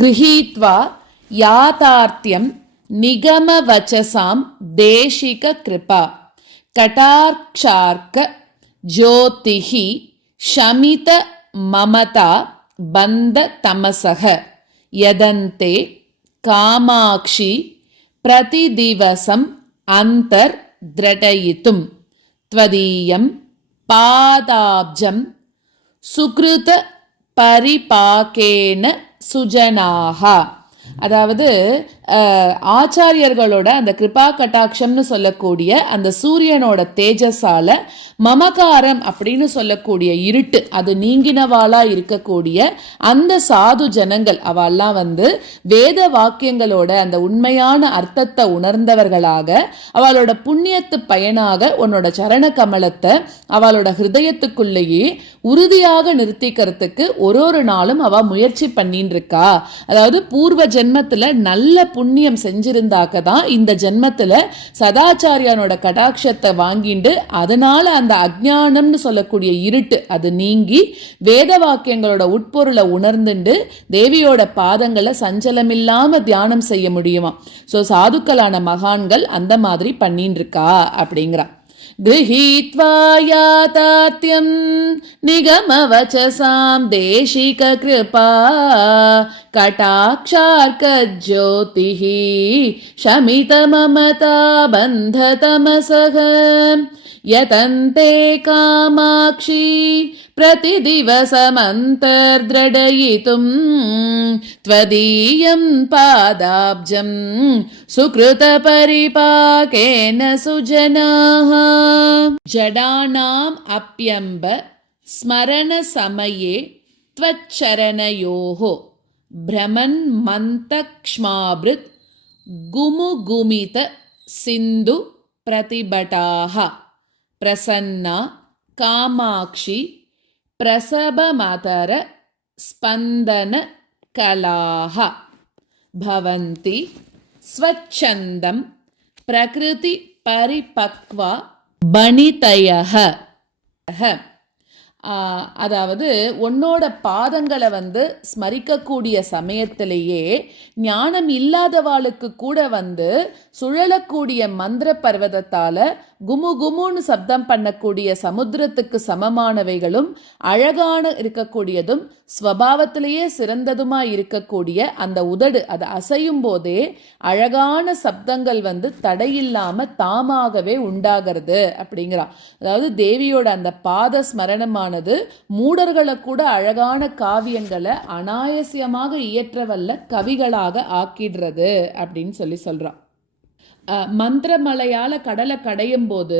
கிருஹீத்வா யாதார்த்தியம் நிகமவச்சசாம் தேசிக கிருபா கடாட்சார்க்க ஜோதிஹி ஷமித மமதா பந்த தமசக யதந்தே காமாட்சி பிரதிதிவசம் அந்தர் திரடயித்தும் த்வதீயம் பாதாப்ஜம் சுக்ருத பரிபாகேன சுஜனாஹா. அதாவது ஆச்சாரியர்களோட அந்த கிருபா கட்டாட்சம்னு சொல்லக்கூடிய அந்த சூரியனோட தேஜஸால மமகாரம் அப்படின்னு சொல்லக்கூடிய இருட்டு அது நீங்கினவாளா இருக்கக்கூடிய அந்த சாது ஜனங்கள் அவெல்லாம் வேத வாக்கியங்களோட அந்த உண்மையான அர்த்தத்தை உணர்ந்தவர்களாக அவளோட புண்ணியத்து பயனாக உன்னோட சரண கமலத்தை அவளோட ஹிருதயத்துக்குள்ளேயே உறுதியாக நிறுத்திக்கிறதுக்கு ஒரு நாளும் அவ முயற்சி பண்ணின்னு இருக்கா. அதாவது பூர்வ ஜென்மத்துல நல்ல புண்ணியம் செஞ்சிருந்தாக்க தான் இந்த ஜென்மத்துல சதாச்சாரியானோட கடாட்சத்தை வாங்கிண்டு அதனால அந்த அஜ்ஞானம்னு சொல்லக்கூடிய இருட்டு அது நீங்கி வேத வாக்கியங்களோட உட்பொருளை உணர்ந்துண்டு தேவியோட பாதங்களை சஞ்சலமில்லாம தியானம் செய்ய முடியுமா. ஸோ சாதுக்களான மகான்கள் அந்த மாதிரி பண்ணின்னு இருக்கா அப்படிங்கிறா. கிருஹீத்வா யாதாத்யம் நிகமவச்சசாம் தேசிக கிருபா கடாட்சார்க்க ஜோதிஹி ஷமித மமதா பந்த தமசக யதந்தே காமாட்சி பிரதிதிவசமந்தர்த்ரடயிதும் த்வதீயம் பாதாப்ஜம் சுக்ருத பரிபாகேன சுஜனாஹ. ஜடானாம் அப்யம்ப ஸ்மரண சமயே த்வச்சரணயோஹோ பிரமன் மந்தக்ஷ்மாப்ருத் குமுகுமித சிந்து பிரதிபடாஹ பிரசன்னா காமாட்சி பிரசபமதர ஸ்பந்தன கலாஹ பவந்தி ஸ்வச்சந்தம் பிரகிருதி பரிபக்வா பணிதயஹ. அதாவது உன்னோட பாதங்களை ஸ்மரிக்கக்கூடிய சமயத்திலேயே ஞானம் இல்லாதவாளுக்கு கூட சுழலக்கூடிய மந்திர பர்வதத்தால குமு குமுன்னு சப்தம் பண்ணக்கூடிய சமுத்திரத்துக்கு சமமானவைகளும் அழகான இருக்கக்கூடியதும் ஸ்வபாவத்திலேயே சிறந்ததுமா இருக்கக்கூடிய அந்த உதடு அது அசையும் போதே அழகான சப்தங்கள் தடையில்லாம தாமாகவே உண்டாகிறது அப்படிங்கிறா. அதாவது தேவியோட அந்த பாத ஸ்மரணமான மூடர்களை கூட அழகான காவியங்களை அனாயசியமாக இயற்றவல்ல கவிகளாக ஆக்கிடுறது அப்படின்னு சொல்றான். மந்திரமலையால கடலை கடையும் போது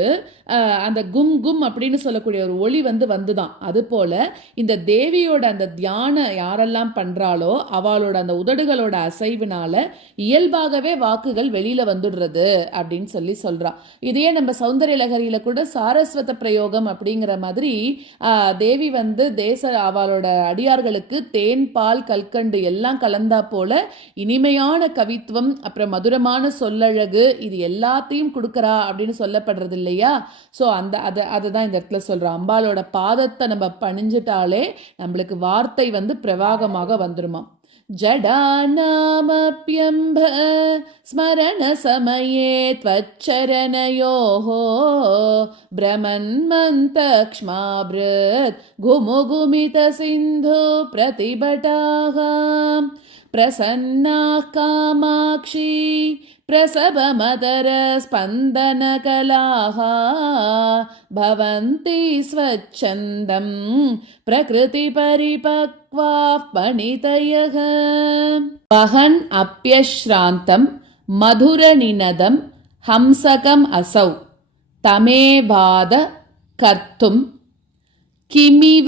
அந்த கும் கும் அப்படின்னு சொல்லக்கூடிய ஒரு ஒளி வந்துதான். அது போல இந்த தேவியோட அந்த தியானம் யாரெல்லாம் பண்றாளோ அவளோட அந்த உதடுகளோட அசைவினால இயல்பாகவே வாக்குகள் வெளியில வந்துடுறது அப்படின்னு சொல்றா. இதையே நம்ம சௌந்தரிய லகரியில கூட சாரஸ்வத பிரயோகம் அப்படிங்கிற மாதிரி தேவி தேச அவளோட அடியார்களுக்கு தேன் பால் கல்கண்டு எல்லாம் கலந்தா போல இனிமையான கவித்துவம் அப்புறம் மதுரமான சொல்லழகு இது எல்லாத்தையும் கொடுக்கறா அப்படின்னு சொல்லப்படுறது இல்லையா. ஸோ அதுதான் இந்த இடத்துல சொல்றோம். அம்பாளோட பாதத்தை நம்ம பணிஞ்சிட்டாலே நம்மளுக்கு வார்த்தை பிரவாகமாக வந்துருமா. ஜடாநாமப்யம்ப ஸ்மரண சமயே த்வச்சரணயோஹ பிரமன் மந்தக்ஷ்மாப்ருத் குமுகுமித சிந்து பிரதிபடாஹ பிரசன்னா காமாட்சி பிரசபமதர ஸ்பந்தன கலாஹ பவந்தி ஸ்வச்சந்தம் பிரகிருதி பரிபக்வா பணிதயஹ. பஹன் அப்யஸ்ராந்தம் மதுரநினதம் ஹம்சகம் அசௌ தமேவாத கர்த்தும் கிமிவ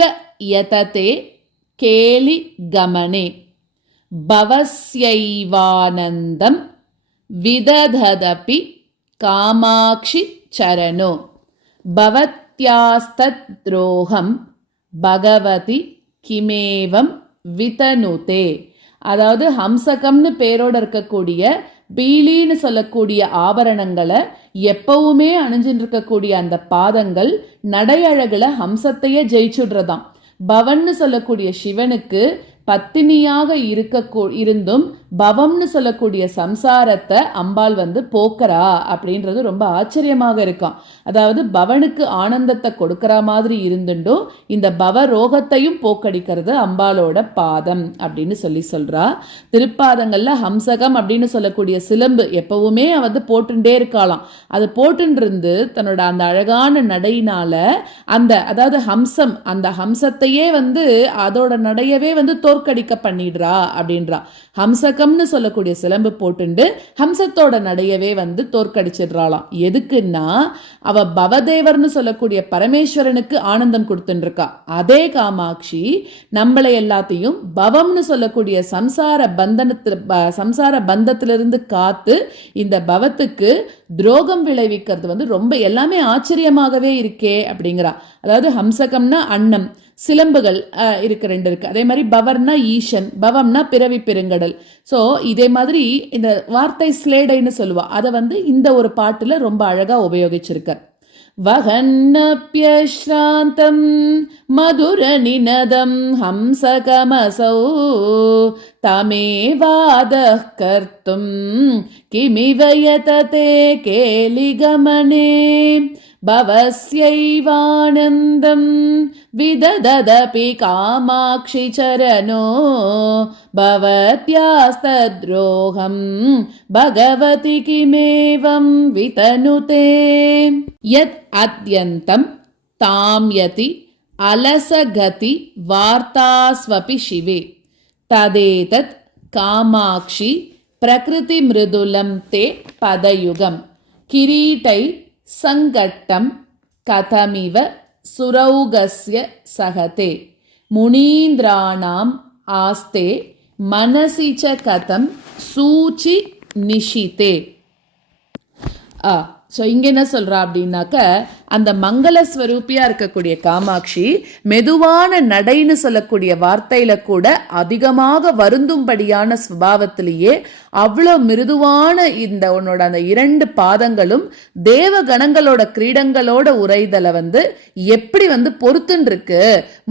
யததே கேலி கமனே பவஸ்யைவானந்தம் விதததபி காமாட்சி சரணோ பவத்யாஸ்தத்ரோஹம் பகவதி கிமேவம் விதனுதே. அதாவது ஹம்சகம்னு பேரோட இருக்கக்கூடிய பீலின்னு சொல்லக்கூடிய ஆபரணங்களை எப்பவுமே அணிஞ்சுட்டு இருக்கக்கூடிய அந்த பாதங்கள் நடையழகுல ஹம்சத்தையே ஜெயிச்சுடுறதாம். பவன்னு சொல்லக்கூடிய சிவனுக்கு பத்தினியாக இருந்தும் பவம்னு சொல்லக்கூடிய சம்சாரத்தை அம்பாள் போக்குறா அப்படின்றது ரொம்ப ஆச்சரியமாக இருக்கான். அதாவது பவனுக்கு ஆனந்தத்தை கொடுக்கற மாதிரி இருந்துட்டும் இந்த பவ ரோகத்தையும் போக்கடிக்கிறது அம்பாளோட பாதம் அப்படின்னு சொல்றா. திருப்பாதங்கள்ல ஹம்சகம் அப்படின்னு சொல்லக்கூடிய சிலம்பு எப்பவுமே போட்டுட்டே இருக்காளாம். அது போட்டுருந்து தன்னோட அந்த அழகான நடையினால அதாவது ஹம்சம், அந்த ஹம்சத்தையே அதோட நடையவே தோற்கடிக்க பண்ணிடுறா அப்படின்றா. ஹம்சகம்னு சொல்லக்கூடிய சிலம்பு போட்டுண்டு ஹம்சத்தோட நடையவே தோற்கடிச்சிடுறாளாம். எதுக்குன்னா அவ பவதேவர்னு சொல்லக்கூடிய பரமேஸ்வரனுக்கு ஆனந்தம் கொடுத்துட்டு இருக்கா. அதே காமாட்சி நம்மளை எல்லாத்தையும் பவம்னு சொல்லக்கூடிய சம்சார பந்தத்திலிருந்து காத்து இந்த பவத்துக்கு துரோகம் விளைவிக்கிறது ரொம்ப எல்லாமே ஆச்சரியமாகவே இருக்கே அப்படிங்கிறா. அதாவது ஹம்சகம்னா அன்னம், சிலம்புகள் ரெண்டு இருக்கு. அதே மாதிரி பவர்னா ஈசன், பவம்னா பிறவி பெருங்கடல். ஸோ இதே மாதிரி இந்த வார்த்தை ஸ்லேடைன்னு சொல்லுவா. அதை இந்த ஒரு பாட்டுல ரொம்ப அழகா உபயோகிச்சிருக்கார். வகன்னப்யஸ்ராந்தம் மதுர நினதம் ஹம்சகமசௌ தமேவாதः கர்த்தும் கிமிவயததே கேலிகமனே பவஸ்யைவானந்தம் விதததபி காமாட்சி சரணோ பவத்யாஸ்தத்ரோகம் பகவதி கிமேவம் விதனுதே யத் அத்யந்தம் தாம்யதி அலசகதி வார்த்தாஸ்வபி சிவே ததேதத் காமாட்சி பிரகிருதி மிருதுலம் தே பதயுகம் கிரீட்டை சங்கட்டம் கதமிவ சுரௌகஸ்ய சகதே முனீந்திராணாம் ஆஸ்தே மனசி ச கதம் சூச்சி நிஷிதே. ஸோ இங்கே என்ன சொல்கிறா அப்படின்னாக்க, அந்த மங்களஸ்வரூபியா இருக்கக்கூடிய காமாட்சி மெதுவான நடைன்னு சொல்லக்கூடிய வார்த்தையில கூட அதிகமாக வருந்தும்படியான சுபாவத்திலேயே அவ்வளோ மிருதுவான இந்த உன்னோட அந்த இரண்டு பாதங்களும் தேவ கணங்களோட கிரீடங்களோட உரைதலை எப்படி பொறுத்துன்னு இருக்கு.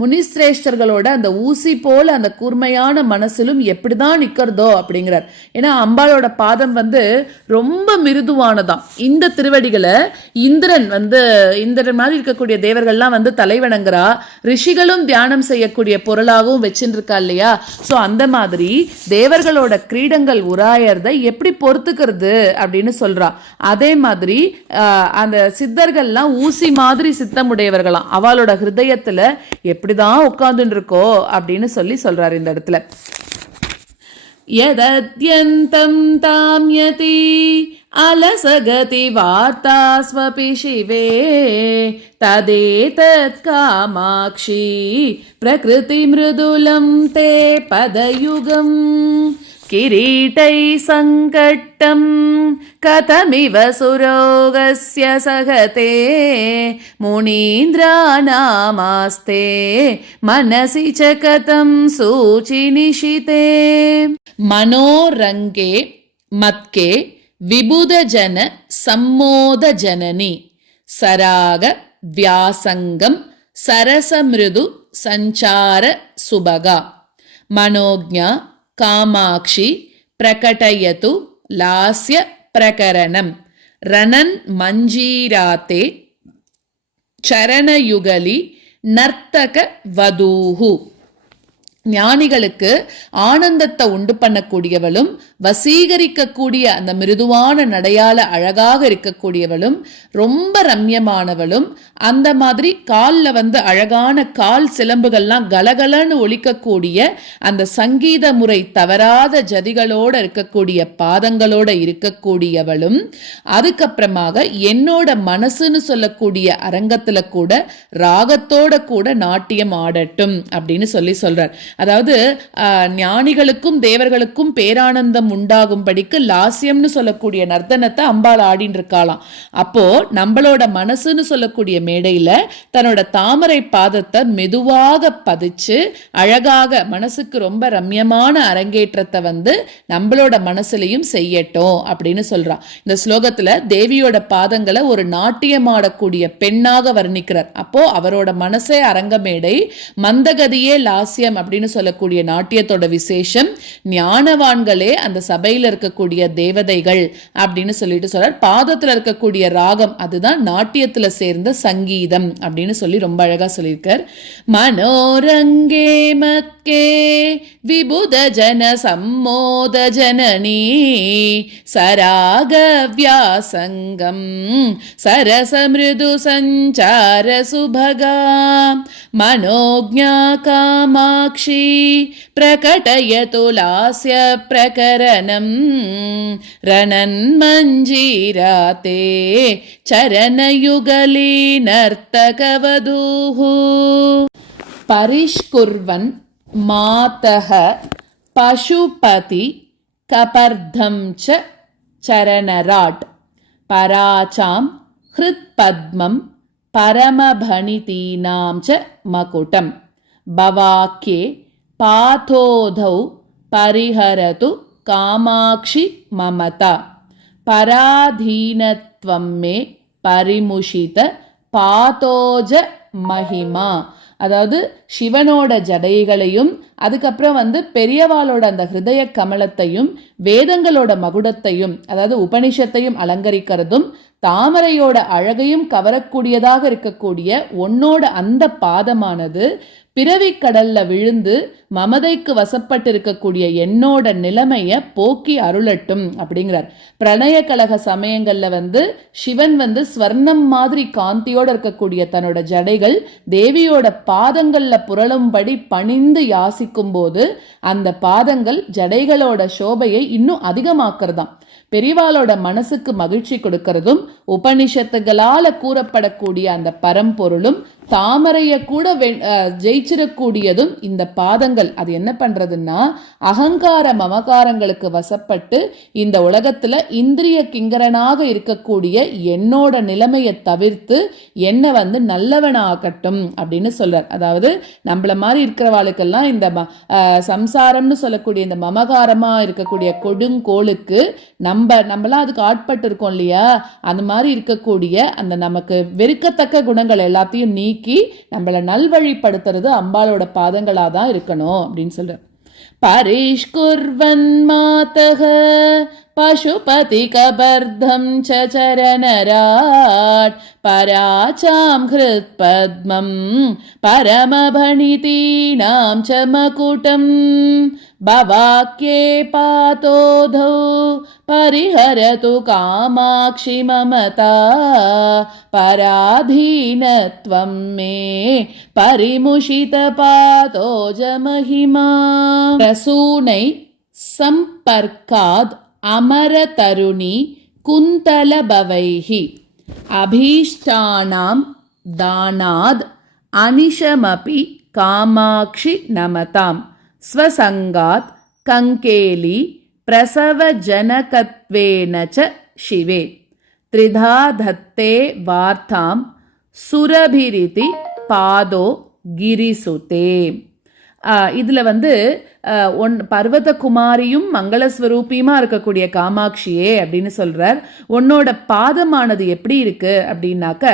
முனிஸ்ரேஷ்டர்களோட அந்த ஊசி போல அந்த கூர்மையான மனசிலும் எப்படிதான் நிக்கிறதோ அப்படிங்கிறார். ஏன்னா அம்பாளோட பாதம் ரொம்ப மிருதுவானதாம். இந்த திருவடிகளை இந்திரன் இந்திரன் மாதிரி இருக்கக்கூடிய தேவர்கள்லாம் தலைவணங்குறா. ரிஷிகளும் தியானம் செய்யக்கூடிய பொருளாகவும் வச்சுருக்கா இல்லையா. ஸோ அந்த மாதிரி தேவர்களோட கிரீடங்கள் உராயறதை எப்படி பொறுத்துக்கிறது அப்படின்னு சொல்றா. அதே மாதிரி அந்த சித்தர்கள்லாம் ஊசி மாதிரி சித்தமுடையவர்களாம். அவளோட ஹிருதயத்துல எப்படிதான் உட்கார்ந்துட்டு இருக்கோ அப்படின்னு சொல்றாரு இந்த இடத்துல. யதத்யந்தம் தாம்யதி அலசகதி வார்த்தாஸ்வபி சிவே ததேதத் காமாட்சி பிரகிருதி மிருதுலம் தே பதயுகம் கிரீட்டை சங்கட்டம் கதமிவ சுரோகஸ்ய சகதே முனீந்திராணாமாஸ்தே மனசி ச கதம் சூச்சி நிஷிதே. மனோரங்கே மத்கே விபுதஜன சம்மோத ஜனனி சராக வியாசங்கம் சரசமிருது சஞ்சார சுபகா மனோஜ்ஞா காமாட்சி பிரகடயது லாஸ்ய பிரகரணம் ரணன் மஞ்சீராத்தே சரணயுகலி நர்த்தக வதூஹு. ஞானிகளுக்கு ஆனந்தத்தை உண்டு பண்ணக்கூடியவளும் வசீகரிக்கக்கூடிய அந்த மிருதுவான நடையால அழகாக இருக்கக்கூடியவளும் ரொம்ப ரம்யமானவளும் அந்த மாதிரி காலில் அழகான கால் சிலம்புகள்லாம் கலகலன்னு ஒலிக்கக்கூடிய அந்த சங்கீத முறை தவறாத ஜதிகளோட இருக்கக்கூடிய பாதங்களோட இருக்கக்கூடியவளும் அதுக்கப்புறமாக என்னோட மனசுன்னு சொல்லக்கூடிய அரங்கத்துல கூட ராகத்தோட கூட நாட்டியம் ஆடட்டும் அப்படின்னு சொல்றார். அதாவது ஞானிகளுக்கும் தேவர்களுக்கும் பேரானந்தம் உண்டாகும்படிக்கு லாஸ்யம்னு சொல்லக்கூடிய நர்த்தனத்தை அம்பாள் ஆடின்னு இருக்காளாம். அப்போ நம்மளோட மனசுன்னு சொல்லக்கூடிய மேடையில தன்னோட தாமரை பாதத்தை மெதுவாக பதிச்சு அழகாக மனசுக்கு ரொம்ப ரம்யமான அரங்கேற்றத்தை நம்மளோட மனசுலையும் செய்யட்டும் அப்படின்னு சொல்றான். இந்த ஸ்லோகத்துல தேவியோட பாதங்களை ஒரு நாட்டியம் ஆடக்கூடிய பெண்ணாக வர்ணிக்கிறார். அப்போ அவரோட மனசே அரங்கமேடை, மந்தகதியே லாஸ்யம் அப்படின்னு அப்படின்னு சொல்லக்கூடிய நாட்டியத்தோட விசேஷம். ஞானவான்களே அந்த சபையில் இருக்கக்கூடிய தேவதைகள் அப்படின்னு சொல்லிட்டு சொல்றார். பாதத்தில் இருக்கக்கூடிய ராகம் அதுதான் நாட்டியத்தில் சேர்ந்த சங்கீதம் அப்படின்னு சொல்லி ரொம்ப அழகா சொல்லியிருக்கார். மனோரங்கே மத்கே விபுத ஜன சம்மோத ஜனனி சராக வியாசங்கம் சரசமிருது சஞ்சார சுபகா மனோஜ்ஞா காமாட்சி பிரகடயது லாஸ்ய பிரகரணம் ரணன் மஞ்சீராதே சரணயுகலீ நர்த்தகவதூஹு பரிஷ்குர்வன் மாதஹ பசுபதி கபர்தம் ச சரணராட் பராச்சாம் ஹிருத்பத்மம் பரமபணிதீனாம் ச மகுடம் பவாக்யே பாதோதௌ பரிஹரது காமாட்சி மமதா பராதீனத்வம் மே பரிமுஷித பாதோஜ மகிமா. அதாவது சிவனோட ஜடைகளையும் அதுக்கப்புறம் பெரியவாளோட அந்த ஹிருதய கமலத்தையும் வேதங்களோட மகுடத்தையும் அதாவது உபனிஷத்தையும் அலங்கரிக்கிறதும் தாமரையோட அழகையும் கவரக்கூடியதாக இருக்கக்கூடிய உன்னோட அந்த பாதமானது பிறவி கடல்ல விழுந்து மமதைக்கு வசப்பட்டிருக்கக்கூடிய என்னோட நிலைமைய போக்கி அருளட்டும் அப்படிங்கிறார். பிரணய கழக சமயங்கள்ல சிவன் ஸ்வர்ணம் மாதிரி காந்தியோட இருக்கக்கூடிய தன்னோட ஜடைகள் தேவியோட பாதங்கள்ல புரளும்படி பணிந்து யாசிக்கும் போது அந்த பாதங்கள் ஜடைகளோட சோபையை இன்னும் அதிகமாக்குறதாம். பெரியவாளோட மனசுக்கு மகிழ்ச்சி கொடுக்கறதும் உபனிஷத்துகளால கூறப்படக்கூடிய அந்த பரம்பொருளும் தாமரைய கூட ஜெயிச்சிடக்கூடியதும் இந்த பாதங்கள். அது என்ன பண்றதுன்னா அகங்கார மமகாரங்களுக்கு வசப்பட்டு இந்த உலகத்துல இந்திரிய கிங்கரனாக இருக்கக்கூடிய என்னோட நிலைமையை தவிர்த்து என்ன நல்லவனாகட்டும் அப்படின்னு சொல்றார். அதாவது நம்மள மாதிரி இருக்கிறவாளுக்கெல்லாம் இந்த சம்சாரம்னு சொல்லக்கூடிய இந்த மமகாரமா இருக்கக்கூடிய கொடுங்கோளுக்கு நம்மளாம் அதுக்கு ஆட்பட்டு இருக்கோம் இல்லையா, அந்த மாதிரி இருக்கக்கூடிய அந்த நமக்கு வெறுக்கத்தக்க குணங்கள் எல்லாத்தையும் நீக்கி நம்மளை நல்வழிப்படுத்துறது அம்பாளோட பாதங்களா தான் இருக்கணும் அப்படின்னு சொல்ற. பரிஷ்குர்வன் மாதஹ பசுபதி கபர்தம் ச சரணராட் பராச்சாம் ஹிருத்பத்மம் பரமபணிதீனாம் ச மகுடம் பவாக்யே பாதோதௌ பரிஹரது காமாட்சி மமதா பராதீனத்வம் மே பரிமுஷித பாதோஜ மகிமா. பிரசூனை சம்பர்க்காத் அமர தருணி குந்தலபவைஹி அபீஷ்டானாம் தானாத் அனிஷமபி காமாட்சி நமதாம் ஸ்வசங்காத் கங்கேலி பிரசவ ஜனகத்வேன ச சிவே த்ரிதா தத்தே வார்த்தாம் சுரபிரிதி பாதோ கிரிசுதே. இதுல பர்வத குமாரியும் மங்களஸ்வரூபியுமா இருக்கக்கூடிய காமாட்சியே அப்படின்னு சொல்றார். உன்னோட பாதமானது எப்படி இருக்கு அப்படின்னாக்க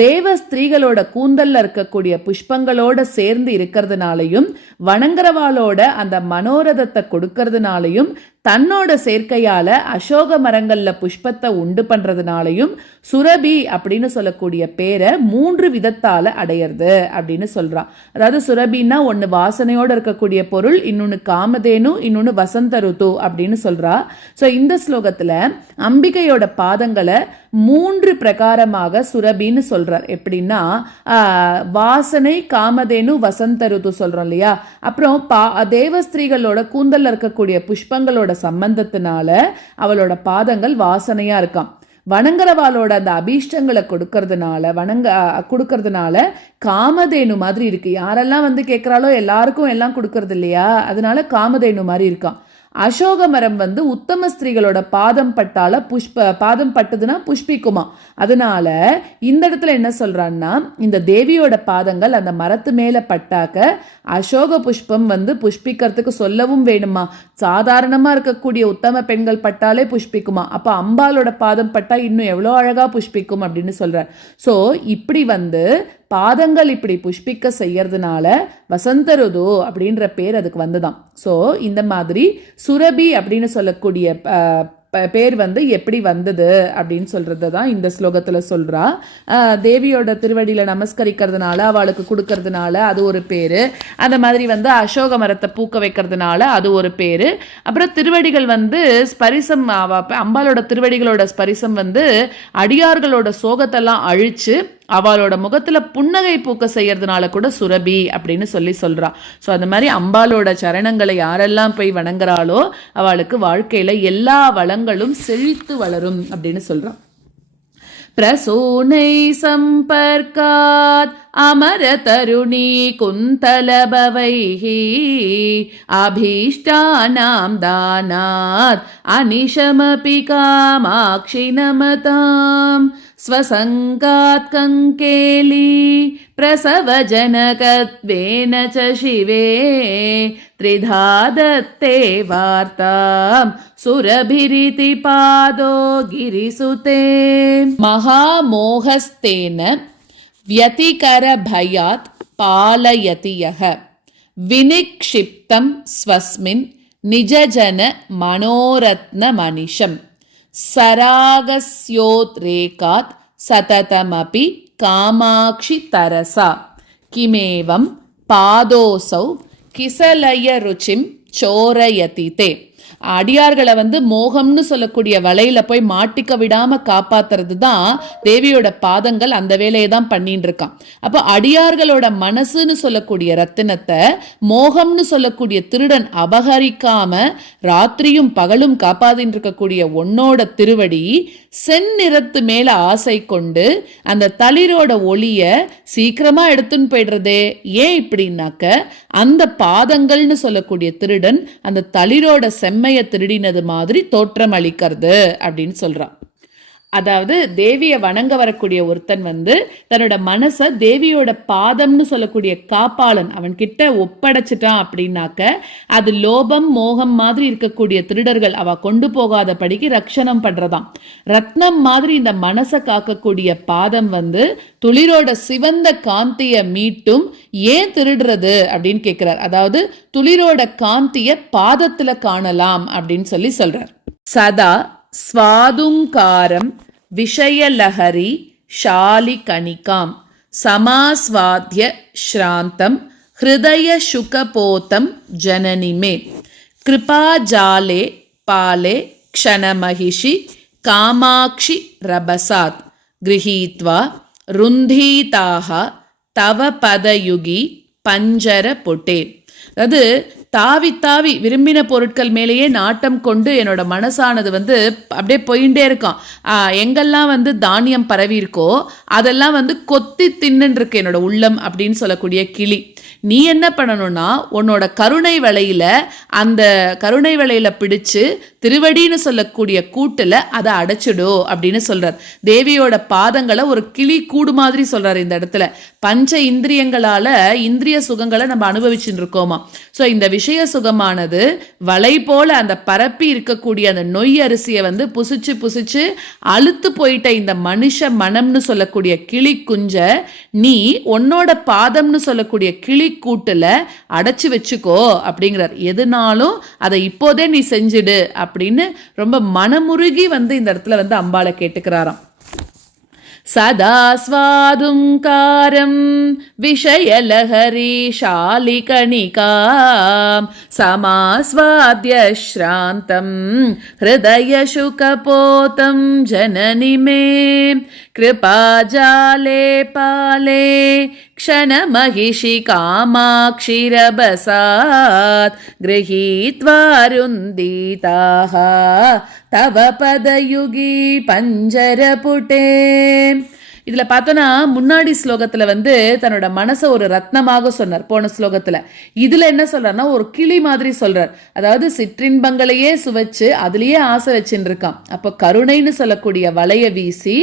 தேவ ஸ்திரீகளோட கூந்தல்ல இருக்கக்கூடிய புஷ்பங்களோட சேர்ந்து இருக்கிறதுனாலையும் வணங்குறவாளோட அந்த மனோரதத்தை கொடுக்கறதுனாலையும் தன்னோட சேர்க்கையால அசோக மரங்கள்ல புஷ்பத்தை உண்டு பண்றதுனாலையும் சுரபி அப்படின்னு சொல்லக்கூடிய பேரை 3 விதத்தால அடையிறது அப்படின்னு சொல்றான். அதாவது சுரபின்னா ஒன்னு வாசனையோட இருக்கக்கூடிய பொருள், இன்னொன்னு காமதேனு, இன்னொன்னு வசந்த ருத்து அப்படின்னு சொல்றா. சோ இந்த ஸ்லோகத்துல அம்பிகையோட பாதங்களை 3 பிரகாரமாக சுரபின்னு சொல்றார். எப்படின்னா வாசனை, காமதேனு, வசந்த ருத்து சொல்றோம் இல்லையா. அப்புறம் தேவஸ்திரீகளோட கூந்தல்ல இருக்கக்கூடிய புஷ்பங்களோட சம்பந்தத்தினால அவளோட பாதங்கள் வாசனையா இருக்காம். வணங்குறவாளோட அந்த அபீஷ்டங்களை கொடுக்கறதுனால காமதேனு மாதிரி இருக்கு. யாரெல்லாம் கேட்கிறாளோ எல்லாருக்கும் எல்லாம் கொடுக்கறது இல்லையா, அதனால காமதேனு மாதிரி இருக்கான். அசோக மரம் உத்தம ஸ்திரீகளோட பாதம் பட்டதுன்னா புஷ்பிக்குமா. அதனால இந்த இடத்துல என்ன சொல்றான்னா, இந்த தேவியோட பாதங்கள் அந்த மரத்து மேல பட்டாக்க அசோக புஷ்பம் புஷ்பிக்கிறதுக்கு சொல்லவும் வேணுமா. சாதாரணமா இருக்கக்கூடிய உத்தம பெண்கள் பட்டாலே புஷ்பிக்குமா, அப்ப அம்பாலோட பாதம் பட்டா இன்னும் எவ்வளோ அழகா புஷ்பிக்கும் அப்படின்னு சொல்றார். சோ இப்படி பாதங்கள் இப்படி புஷ்பிக்க செய்யறதுனால வசந்த ருது அப்படின்ற பேர் அதுக்கு வந்துதான். ஸோ இந்த மாதிரி சுரபி அப்படின்னு சொல்லக்கூடிய பேர் வந்து எப்படி வந்தது அப்படின்னு சொல்றது தான் இந்த ஸ்லோகத்தில் சொல்றா. தேவியோட திருவடியில நமஸ்கரிக்கிறதுனால, அவளுக்கு கொடுக்கறதுனால அது ஒரு பேரு. அந்த மாதிரி வந்து அசோக மரத்தை பூக்க வைக்கிறதுனால அது ஒரு பேரு. அப்புறம் திருவடிகள் வந்து ஸ்பரிசம், அம்பாலோட திருவடிகளோட ஸ்பரிசம் வந்து அடியார்களோட சோகத்தெல்லாம் அழிச்சு அவளோட முகத்துல புன்னகை பூக்க செய்யறதுனால கூட சுரபி அப்படின்னு சொல்றா. ஸோ அந்த மாதிரி அம்பாலோட சரணங்களை யாரெல்லாம் போய் வணங்குறாளோ அவளுக்கு வாழ்க்கையில எல்லா வளங்களும் செழித்து வளரும் அப்படின்னு சொல்றான். பிரசூனை சம்பர்க்காத் அமர தருணி குந்தலபவைஹி அபீஷ்டானாம் தானாத் அனிஷமபி காமாக்ஷி நமதாம் ஸ்வசங்காத் கங்கேலி பிரசவஜனகத்வேன ச சிவே த்ரிதா தத்தே வார்த்தாம் சுரபிரிதி பாதோ கிரிசுதே மகாமோகஸ்தேன வியதிகர பயாத் பாலயதியஹ வினிக்ஷிப்தம் ஸ்வஸ்மின் நிஜஜன மனோரத்ன மனிஷம் சராகஸ்யோத்ரேகாத் சததமபி காமாக்ஷி தரசா கிமேவம் பாதோசௌ கிசலய ருச்சிம் சோரயதிதே. அடியார்களை வந்து மோகம்னு சொல்லக்கூடிய வலையில போய் மாட்டிக்க விடாம காப்பாத்துறது தான் தேவியோட பாதங்கள் அந்த வேலையை தான் பண்ணிட்டு இருக்கான். அப்போ அடியார்களோட மனசுன்னு சொல்லக்கூடிய ரத்தினத்தை மோகம்னு சொல்லக்கூடிய திருடன் அபகரிக்காம ராத்திரியும் பகலும் காப்பாத்தின்னு இருக்கக்கூடிய உன்னோட திருவடி செந்நிறத்து மேல ஆசை கொண்டு அந்த தளிரோட ஒளிய சீக்கிரமா எடுத்துன்னு போயிடுறதே. ஏன் இப்படின்னாக்க அந்த பாதங்கள்னு சொல்லக்கூடிய திருடன் அந்த தளிரோட செம்மைய திருடினது மாதிரி தோற்றம் அளிக்கிறது அப்படின்னு சொல்றான். அதாவது தேவியை வணங்க வரக்கூடிய ஒருத்தன் வந்து தன்னோட மனசை தேவியோட பாதம்னு சொல்லக்கூடிய காப்பாளன் அவன் கிட்ட ஒப்படைச்சிட்டான் அப்படின்னாக்க அது லோபம் மோகம் மாதிரி இருக்கக்கூடிய திருடர்கள் அவ கொண்டு போகாத படிக்கு ரட்சணம் பண்றதாம். ரத்னம் மாதிரி இந்த மனசை காக்கக்கூடிய பாதம் வந்து துளிரோட சிவந்த காந்திய மீட்டும். ஏன் திருடுறது அப்படின்னு கேட்கிறார். அதாவது துளிரோட காந்திய பாதத்துல காணலாம் அப்படின்னு சொல்றார். சதா ஸ்வாதுங்காரம் விஷயலஹரி ஷாலி கணிகாம் சமாஸ்வாத்ய ஸ்ராந்தம் ஹிருதய சுகபோதம் ஜனனிமே கிருபாஜாலே பாலே க்ஷணமஹிஷி காமாக்ஷி ரபசாத் கிரஹீத்வா ருந்தீதாக தவ பதயுகி பஞ்சர பொட்டே. அதாவது தாவி தாவி விரும்பின பொருட்கள் மேலேயே நாட்டம் கொண்டு என்னோட மனசானது வந்து அப்படியே போயிட்டே இருக்கான். எங்கெல்லாம் வந்து தானியம் பரவி இருக்கோ அதெல்லாம் வந்து கொத்தி தின்னு இருக்கு என்னோட உள்ளம் அப்படின்னு சொல்லக்கூடிய கிளி. நீ என்ன பண்ணணும்னா உன்னோட கருணை வலையில அந்த கருணை வலையில பிடிச்சு திருவடின்னு சொல்லக்கூடிய கூட்டுல அதை அடைச்சிடு அப்படின்னு சொல்றார். தேவியோட பாதங்களை ஒரு கிளி கூடு மாதிரி சொல்றாரு இந்த இடத்துல. பஞ்ச இந்திரியங்களால இந்திரிய சுகங்களை நம்ம அனுபவிச்சுட்டு இருக்கோமா. ஸோ இந்த விஷய சுகமானது வலை போல அந்த பரப்பி இருக்கக்கூடிய அந்த நொய் அரிசியை வந்து புசிச்சு புசிச்சு அழுத்து போயிட்ட இந்த மனுஷ மனம்னு சொல்லக்கூடிய கிளி குஞ்ச நீ உன்னோட பாதம்னு சொல்லக்கூடிய கிளி கூட்டுல அடைச்சு வச்சுக்கோ அப்படிங்கிறார். எதுனாலும் அதை இப்போதே நீ செஞ்சிடு அப்படின்னு ரொம்ப மனமுருகி வந்து இந்த இடத்துல வந்து அம்பாளை கேட்டுக்கிறாராம். சதா ஸ்வாதுங்காரம் விஷயலஹரி ஷாலி கணிகாம் சமாஸ்வாத்ய ஸ்ராந்தம் ஹிருதய சுகபோதம் ஜனனிமே கிருபாஜாலே பாலே க்ஷணமஹிஷி காமாக்ஷி ரபசாத் கிரஹீத்வா ருந்தீதாக தவ பதயுகி பஞ்சரபுட்டே. இதுல பார்த்தோன்னா முன்னாடி ஸ்லோகத்துல வந்து தன்னோட மனசை ஒரு ரத்னமாக சொன்னார் போன ஸ்லோகத்துல. இதுல என்ன சொல்றாருன்னா ஒரு கிளி மாதிரி சொல்றார். அதாவது சிற்றின்பங்களையே சுவைச்சு அதுலயே ஆசை வச்சுட்டு இருக்கான். அப்போ கருணைன்னு சொல்லக்கூடிய வலைய வீசி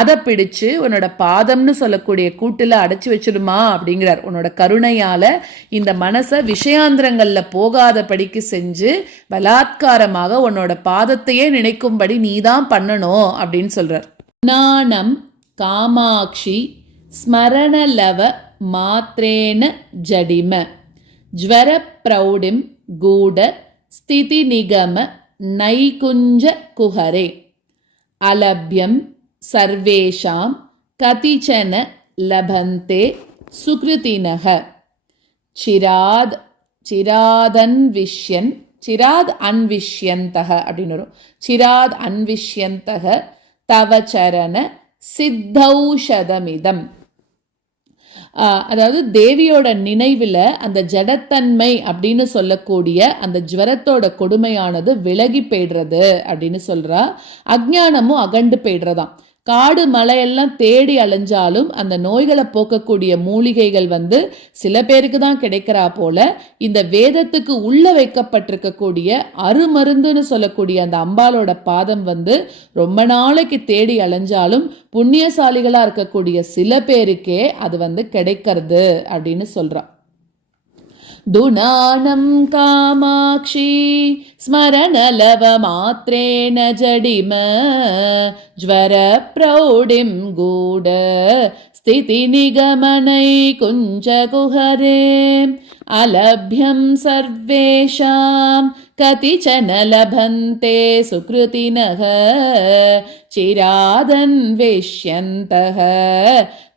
அதை பிடிச்சு உன்னோட பாதம்னு சொல்லக்கூடிய கூட்டுல அடைச்சு வச்சிடுமா அப்படிங்கிறார். உன்னோட கருணையால இந்த மனசை விஷயாந்திரங்கள்ல போகாத படிக்கு செஞ்சு பலாத்காரமாக உன்னோட பாதத்தையே நினைக்கும்படி நீதான் பண்ணணும் அப்படின்னு சொல்றார். நாணம் காமாட்சி ஸ்மரணலவ மாத்ரேன ஜடிம ஜ்வர பிரௌடிம் கூட ஸ்திதி நிகம நைகுஞ்ச குஹரே அலப்யம் சர்வேஷாம் கதிச்சன லபந்தே சுக்ருதினஹ சிராத் அன்விஷ்யந்தக அப்படின்னு வரும். சிராத் அன்விஷ்யந்தக தவ சரண சித்தௌஷதமிதம். அதாவது தேவியோட நினைவில் அந்த ஜடத்தன்மை அப்படின்னு சொல்லக்கூடிய அந்த ஜுவரத்தோட கொடுமையானது விலகி போய்டுறது அப்படின்னு சொல்றா. அஜ்ஞானமும் அகண்டு போய்டுறதாம். காடு மலையெல்லாம் தேடி அலைஞ்சாலும் அந்த நோய்களை போக்கக்கூடிய மூலிகைகள் சில பேருக்கு தான் கிடைக்கிறா போல இந்த வேதத்துக்கு உள்ள வைக்கப்பட்டிருக்கக்கூடிய அருமருந்துன்னு சொல்லக்கூடிய அந்த அம்பாலோட பாதம் ரொம்ப நாளைக்கு தேடி அலைஞ்சாலும் புண்ணியசாலிகளா இருக்கக்கூடிய சில பேருக்கே அது கிடைக்கிறது அப்படின்னு சொல்றா. துனானம் காமாட்சி ஸ்மரணலவ மாத்ரேன ஜடிம ஜ்வர பிரௌடிம் கூட ஸ்திதி நிகமனை குஞ்ச குஹரே அலப்யம் சர்வேஷாம் கதிச்சன லபந்தே சுக்ருதினஹ சிராதன்வேஷ்யந்தஹ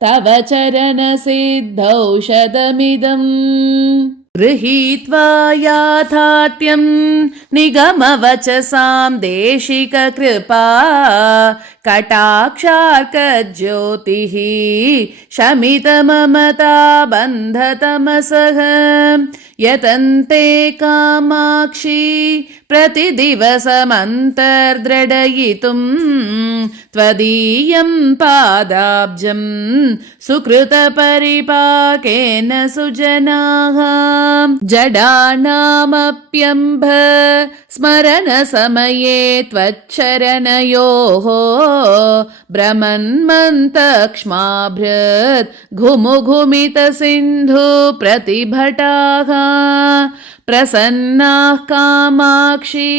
தவ சரண சித்தௌஷதமிதம் गृहीत्वा याथार्थ्यं निगमवचसां देशिककृपा कटाक्षार्कज्योतिः शमितममता बन्धतमसः यतन्ते कामाक्षी प्रतिदिवसमन्तर्द्रडयितुं त्वदीयं पादाब्जं सुकृतपरिपाकेन सुजनाः जडानामप्यम्भ स्मरणसमये त्वच्चरणयोः भ्रमन्मन्तक्ष्माभृत् घुमुघुमितसिन्धु प्रतिभटाः प्रसन्नाः कामाक्षी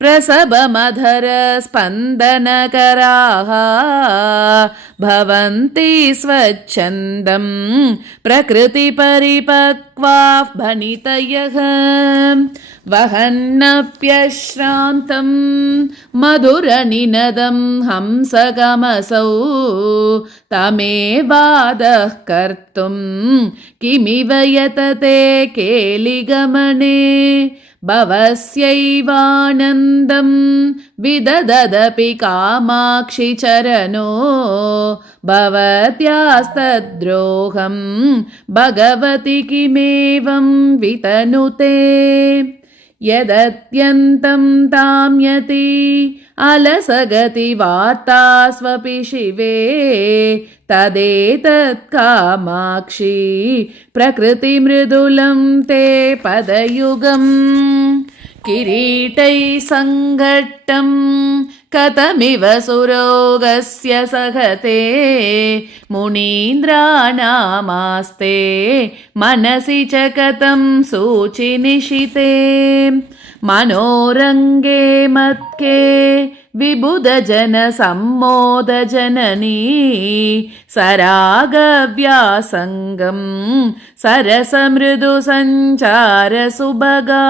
प्रसभमधर स्पन्दनकराः भवन्ति स्वच्छन्दं प्रकृतिपरिपक्वाः भणितयः वहन्नप्यश्रान्तं मधुरनिनदं हंसगमसौ तमेवादः कर्तुं किमिव यतते केलिगमने भवस्यैवानन्दं विदददपि कामाक्षि चरणो भवत्यास्तद्रोहं भगवति किमेवं वितनुते यदत्यन्तं ताम्यति अलसगति वार्ता स्वपि शिवे तदेतत् कामाक्षी प्रकृतिमृदुलं ते पदयुगम् किरीटै सङ्घट्टं कथमिव सुरोगस्य सहते मुनीन्द्राणामास्ते मनसि च कथं सूचिनिशिते मनोरङ्गे मत्के विबुधजनसम्मोदजननी सरागव्यासङ्गं सरसमृदुसञ्चारसुभगा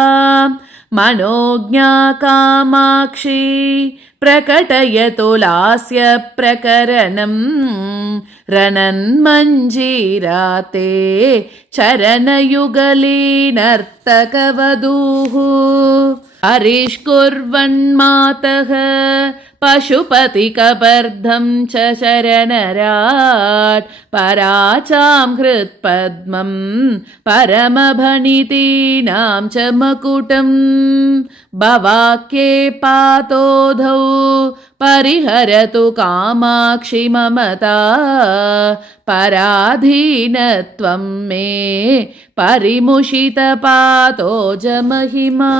मनोज्ञा कामाक्षी प्रकटयतु लास्यप्रकरणं रणन्मञ्जीराते चरणयुगलीनर्तकवधूः हरिष्कुर्वन्मातः पशुपतिकपर्धं च शरणराट् पराचां हृत्पद्मं परमभणितीनां च मकुटं भवाक्ये पातोधौ परिहरतु कामाक्षि ममता पराधीनत्वं मे परिमुषितपातोजमहिमा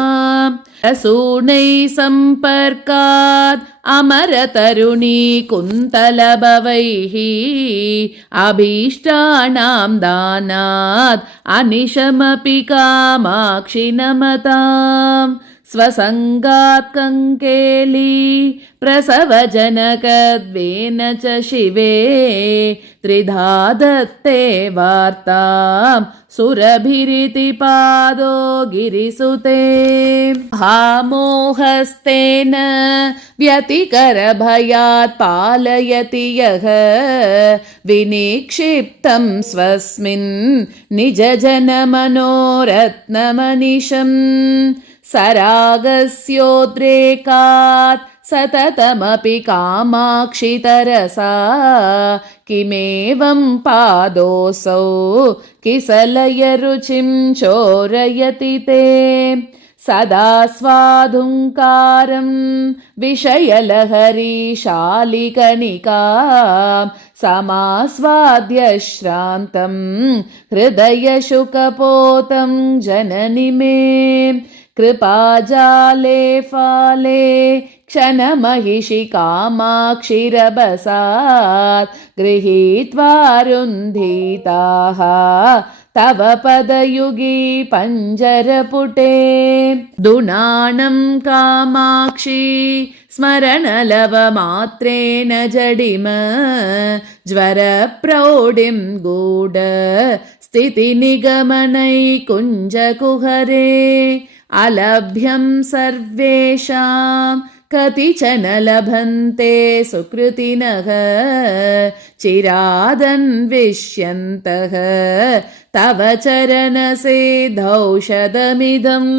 रसूनै सम्पर्कात् अमरतरुणी कुन्तलभवैः अभीष्टानां दानात् अनिशमपि कामाक्षि नमताम् स्वसङ्गात् कङ्केली प्रसवजनकद्वेन च शिवे त्रिधा दत्ते वार्तां सुरभिरिति पादो गिरिसुते हामोहस्तेन व्यतिकरभयात् पालयति यः विनिक्षिप्तं स्वस्मिन् निजजनमनोरत्नमनिशम् सरागस्योद्रेकात् सततमपि कामाक्षि तरसा किमेवं पादोऽसौ किसलयरुचिं चोरयति ते सदा स्वाधुङ्कारं विषयलहरीशालिकनिकां समास्वाद्य श्रान्तं हृदयशुकपोतं जननि मे कृपाजाले फाले क्षणमहिषि कामाक्षिरभसात् गृहीत्वारुन्धीताः तव पदयुगी पञ्जरपुटे दुनानं कामाक्षी स्मरणलवमात्रेण जडिम ज्वरप्रौढिं गूढ स्थितिनिगमनैकुञ्जकुहरे अलभ्यं सर्वेषां कतिचन लभन्ते सुकृतिनः चिरादन्विष्यन्तः तव चरणसेधौषधमिदम्।